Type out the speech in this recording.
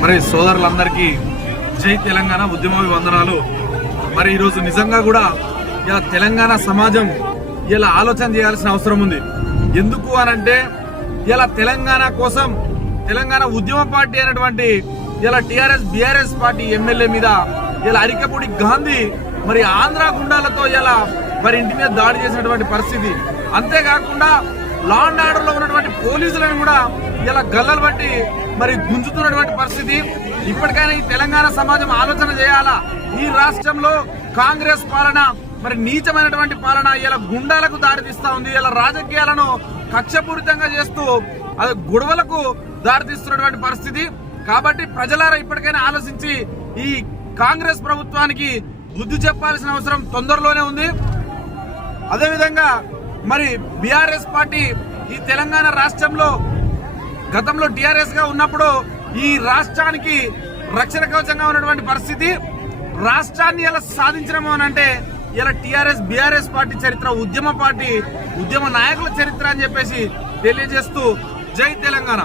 మరి సోదరులందరికీ జై తెలంగాణ ఉద్యమ వందనాలు మరి ఈరోజు నిజంగా కూడా ఇలా తెలంగాణ సమాజం ఇలా ఆలోచన చేయాల్సిన అవసరం ఉంది. ఎందుకు అనంటే ఇలా తెలంగాణ కోసం తెలంగాణ ఉద్యమ పార్టీ అయినటువంటి ఇలా టిఆర్ఎస్ బిఆర్ఎస్ పార్టీ ఎమ్మెల్యే మీద ఇలా అరికపూడి గాంధీ మరి ఆంధ్ర గుండాలతో ఇలా మరి ఇంటి మీద దాడి చేసినటువంటి పరిస్థితి. అంతేకాకుండా లా అండ్ ఆర్డర్లో ఉన్నటువంటి పోలీసులను కూడా ఇలా గల్లలు బట్టి మరి గుంజుతున్నటువంటి పరిస్థితి. ఇప్పటికైనా ఈ తెలంగాణ సమాజం ఆలోచన చేయాలా? ఈ రాష్ట్రంలో కాంగ్రెస్ పాలన మరి నీచమైనటువంటి పాలన ఇలా గుండాలకు దారితీస్తా ఉంది. ఇలా రాజకీయాలను కక్షపూరితంగా చేస్తూ అది గొడవలకు దారితీస్తున్నటువంటి పరిస్థితి. కాబట్టి ప్రజలారా ఇప్పటికైనా ఆలోచించి ఈ కాంగ్రెస్ ప్రభుత్వానికి బుద్ధి చెప్పాల్సిన అవసరం తొందరలోనే ఉంది. అదేవిధంగా మరి బీఆర్ఎస్ పార్టీ ఈ తెలంగాణ రాష్ట్రంలో గతంలో టిఆర్ఎస్గా ఉన్నప్పుడు ఈ రాష్ట్రానికి రక్షణ కవచంగా ఉన్నటువంటి పరిస్థితి రాష్ట్రాన్ని ఎలా సాధించడము అని అంటే ఇలా టిఆర్ఎస్ బీఆర్ఎస్ పార్టీ చరిత్ర ఉద్యమ పార్టీ ఉద్యమ నాయకుల చరిత్ర అని చెప్పేసి తెలియజేస్తూ జై తెలంగాణ.